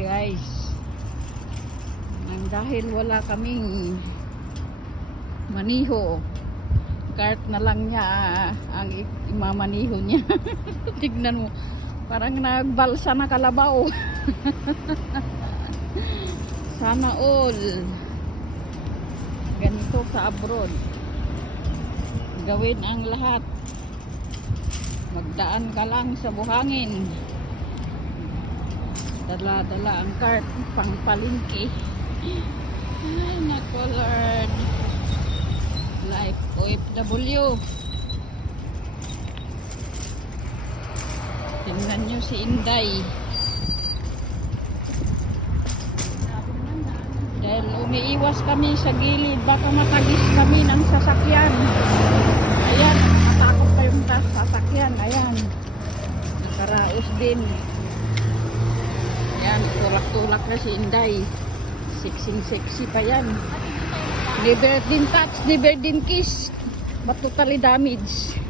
guys. Nang dahil wala kaming maniho, cart na lang niya ang imamaniho niya. Tignan mo, parang nagbalsa na kalabaw. Sana all ganito sa abroad, gawin ang lahat. Magdaan ka lang sa buhangin, dala-dala ang cart pang palingki. Ay nako Lord, life OFW. Tingnan nyo si Inday, dahil umiiwas kami sa gilid, baka matagis kami ng sasakyan. Ayan, matakot pa yung sasakyan. Ayan, nakaraos din. Ayan, tulak-tulak na si Inday. Sexy pa yan. Never din touch, never din kiss, but totally damaged.